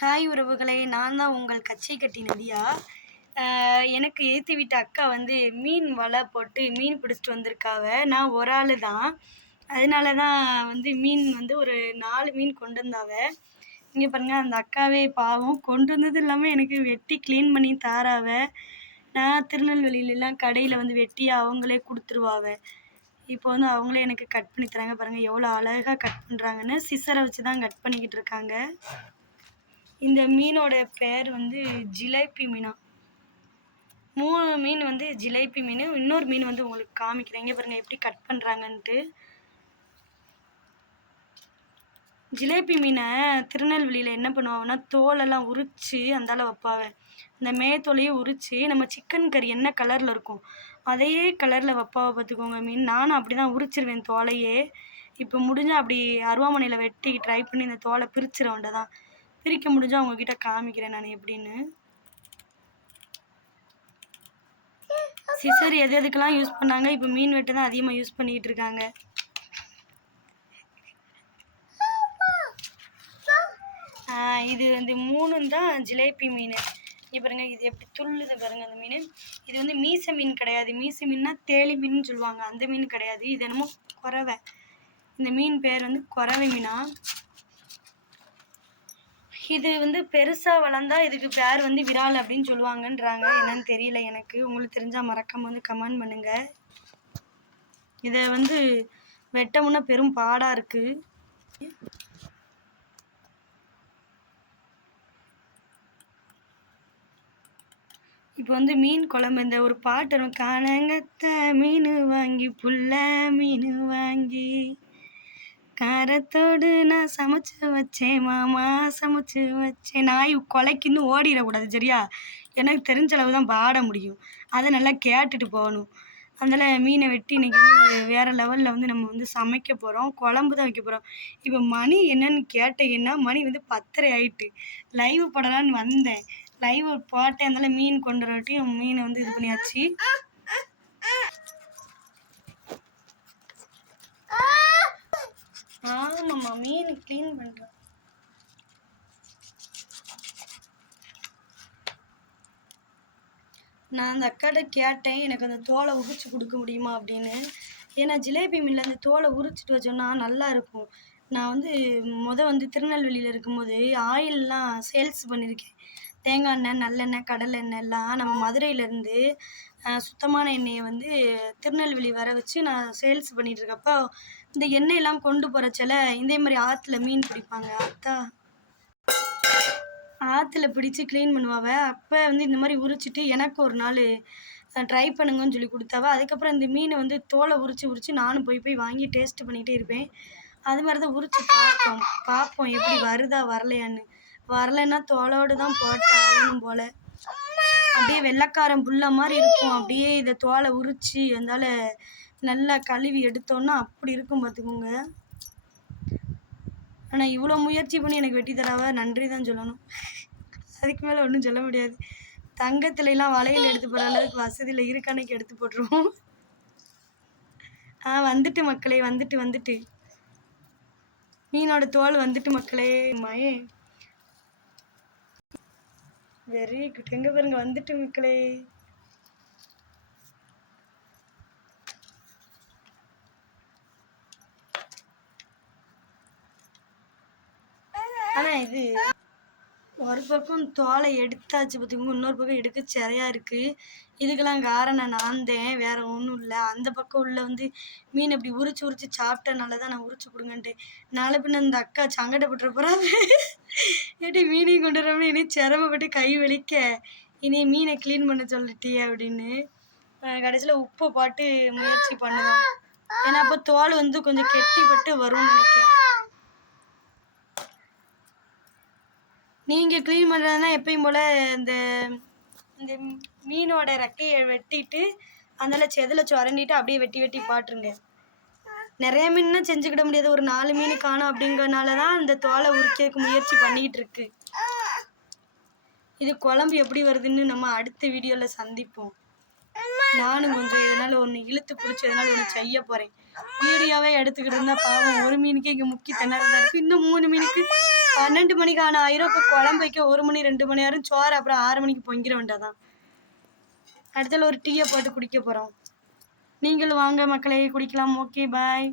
Hi உறவுகளை நான் தான் உங்கள் கச்சை கட்டி நதியா? எனக்கு ஏற்றி விட்ட அக்கா வந்து மீன் வலை போட்டு மீன் பிடிச்சிட்டு வந்திருக்காவ. நான் ஒரு ஆள் தான். அதனால தான் வந்து மீன் வந்து ஒரு நாலு மீன் கொண்டு வந்தாவ. இங்கே பாருங்கள் அந்த அக்காவே பாவம் கொண்டு வந்தது இல்லாமல் எனக்கு வெட்டி க்ளீன் பண்ணி தாராவ. நான் திருநெல்வேலியிலலாம் கடையில் வந்து வெட்டி அவங்களே கொடுத்துருவாவ. இப்போ வந்து அவங்களே எனக்கு கட் பண்ணி தராங்க. பாருங்கள் எவ்வளோ அழகாக கட் பண்ணுறாங்கன்னு சிசரை வச்சு தான் கட் பண்ணிக்கிட்டு இருக்காங்க. இந்த மீனோட பேர் வந்து ஜிலேபி மீனா. மூணு மீன் வந்து ஜிலேபி மீன் இன்னொரு மீன் வந்து உங்களுக்கு காமிக்கிறேன். இங்கே பாருங்க எப்படி கட் பண்ணுறாங்கன்ட்டு ஜிலேபி மீனை திருநெல்வேலியில் என்ன பண்ணுவாங்கன்னா தோலெல்லாம் உரித்து அந்தால வைப்பாவ இந்த மேத்தோலையே உரித்து நம்ம சிக்கன் கறி என்ன கலரில் இருக்கும் அதையே கலரில் வைப்பாவை பார்த்துக்கோங்க மீன். நானும் அப்படி தான் உரிச்சிருவேன் தோலையே. இப்போ முடிஞ்சால் அப்படி அருவாமனையில் வெட்டி ட்ரை பண்ணி இந்த தோலை பிரிச்சிட தான் பிரிக்க முடிஞ்சால் உங்ககிட்ட காமிக்கிறேன் நான் எப்படின்னு. சிசர் எது எதுக்கெல்லாம் யூஸ் பண்ணாங்க? இப்போ மீன் வெட்டு தான் அதிகமாக யூஸ் பண்ணிக்கிட்டு இருக்காங்க. ஆஹ் இது வந்து மூணும் தான் ஜிலேபி மீன். இங்கே பாருங்க இது எப்படி துள்ளுது பாருங்க அந்த மீன். இது வந்து மீச மீன் கிடையாது. மீச மீன்னா தேளி மீன் சொல்லுவாங்க. அந்த மீன் கிடையாது. இது என்னமோ குறவை. இந்த மீன் பேர் வந்து குறவை மீனா. இது வந்து பெருசா வளர்ந்தா இதுக்கு பேர் வந்து விரால் அப்படின்னு சொல்லுவாங்கன்றாங்க. என்னன்னு தெரியல எனக்கு. உங்களுக்கு தெரிஞ்சா மறக்காம வந்து கமெண்ட் பண்ணுங்க. இதை வந்து வெட்டமுன்னா பெரும் பாடா இருக்கு. இப்போ வந்து மீன் குழம்பு. இந்த ஒரு பாட்டு வரும் காணங்கத்த மீன் வாங்கி புள்ள மீன் வாங்கி. காரத்தோடு நான் சமைச்சு வச்சேன் மாமா சமைச்சு வச்சேன். நாய் கொலைக்குன்னு ஓடிடக்கூடாது சரியா? எனக்கு தெரிஞ்ச அளவு தான் பாட முடியும். அதை நல்லா கேட்டுட்டு போகணும். அதனால் மீனை வெட்டி இன்னைக்கு வந்து வேறு லெவலில் வந்து நம்ம வந்து சமைக்க போகிறோம் குழம்பு தான் வைக்க போகிறோம் இப்போ மணி என்னன்னு கேட்டீங்கன்னா மணி வந்து பத்தரை ஆயிட்டு. லைவ் படலான்னு வந்தேன். லைவ் போட்டேன். அதனால் மீன் கொண்டு வரட்டியும் மீனை வந்து இது பண்ணியாச்சு. மாமா மீன் க்ளீன் பண்ணுறேன் நான் அந்த அக்காட்ட கேட்டேன் எனக்கு அந்த தோலை உரிச்சு கொடுக்க முடியுமா அப்படின்னு. ஏன்னா ஜிலேபி மில்லில் அந்த தோலை உரிச்சிட்டு வச்சோம்னா நல்லா இருக்கும். நான் வந்து முத வந்து திருநெல்வேலியில் இருக்கும்போது ஆயிலெலாம் சேல்ஸ் பண்ணியிருக்கேன் தேங்காய் எண்ணெய் நல்லெண்ணெய் கடலை எண்ணெய் எல்லாம் நம்ம மதுரையிலேருந்து சுத்தமான எண்ணெயை வந்து திருநெல்வேலி வர வச்சு நான் சேல்ஸ் பண்ணிகிட்ருக்கப்போ இருக்கப்போ இந்த எண்ணெயெல்லாம் கொண்டு போகிறச்சல இதே மாதிரி ஆற்றுல மீன் பிடிப்பாங்க. அத்தா ஆற்றுல பிடிச்சு க்ளீன் பண்ணுவாவ. அப்போ வந்து இந்த மாதிரி உரிச்சிட்டு எனக்கு ஒரு நாள் ட்ரை பண்ணுங்கன்னு சொல்லி கொடுத்தாவ. அதுக்கப்புறம் இந்த மீனை வந்து தோலை உரிச்சு உரிச்சு நானும் போய் போய் வாங்கி டேஸ்ட் பண்ணிகிட்டே இருப்பேன். அது மாதிரி தான் உரிச்சு பார்ப்போம். பார்ப்போம் எப்படி வருதா வரலையான்னு. வரலைன்னா தோலோடு தான் போட்டு ஆகணும் போல். அப்படியே வெள்ளைக்காரன் புல்ல மாதிரி இருக்கும். அப்படியே இதை தோலை உரிச்சு அதனால நல்லா கழுவி எடுத்தோன்னா அப்படி இருக்கும் பார்த்துக்கோங்க. ஆனால் இவ்வளோ முயற்சி பண்ணி எனக்கு வெட்டி தராவ நன்றி தான் சொல்லணும். அதுக்கு மேலே ஒன்றும் சொல்ல முடியாது. தங்கத்துலலாம் வளையல் எடுத்து போகிற அளவுக்கு வசதியில் இருக்கணைக்கு எடுத்து போட்டுருவோம். ஆ வந்துட்டு மக்களே வந்துட்டு வந்துட்டு. மீனோட தோல் வந்துட்டு மக்களே. மாயே வெரி குட் எங்கே பாருங்க வந்துட்டு மக்களே. இது. ஒரு பக்கம் தோலை எடுத்தாச்சு பார்த்திங்க இன்னொரு பக்கம் எடுக்க சிறையா இருக்கு. இதுக்கெல்லாம் காரணம் நான் தான் வேற ஒன்றும் இல்லை. அந்த பக்கம் உள்ள வந்து மீன் அப்படி உரிச்சு உரிச்சு சாப்பிட்டனால தான் நான் உரிச்சு கொடுங்கன்ட்டு. நாளை பின்ன இந்த அக்கா சங்கடப்பட்டுற போறாங்க. ஏட்டி மீனையும் கொண்டு வரணும் இனி சிரமப்பட்டு கை வலிக்க. இனி மீனை க்ளீன் பண்ண சொல்லிட்டியே அப்படின்னு. கடைசியில் உப்பை போட்டு முயற்சி பண்ணுவோம் ஏன்னா அப்போ தோல் வந்து கொஞ்சம் கெட்டிப்பட்டு வரும்னு நினைக்கிறேன். நீங்கள் க்ளீன் பண்ணுறதுனா எப்பயும் போல் இந்த இந்த மீனோட ரெக்கையை வெட்டிட்டு அதனால செதில் சுரண்டிட்டு அப்படியே வெட்டி வெட்டி பாட்டுருங்க நிறைய மீன்னா செஞ்சுக்கிட முடியாது. ஒரு நாலு மீன் காணும் அப்படிங்கறனால தான் இந்த தோலை உரிக்கிறதுக்கு முயற்சி பண்ணிக்கிட்டு இருக்கு இது குழம்பு எப்படி வருதுன்னு நம்ம அடுத்த வீடியோவில் சந்திப்போம். நானும் கொஞ்சம் இதனால் ஒன்று இழுத்து பிடிச்சி ஒன்று செய்ய போகிறேன் வீடியோவே எடுத்துக்கிட்டு இருந்தால் பாவம் ஒரு மீனுக்கு இங்கே முக்கி திணறதா இருக்கு. இன்னும் மூணு மீனுக்கு பன்னெண்டு மணிக்கு ஆன ஆயிரம் இப்போ குழம்பு வைக்க ஒரு மணி ரெண்டு மணி நேரம் சோறு அப்புறம் ஆறு மணிக்கு பொங்கிட வேண்டாதான் அடுத்தது ஒரு டீயை போட்டு குடிக்க போகிறோம் நீங்களும் வாங்க மக்களே குடிக்கலாம். Okay bye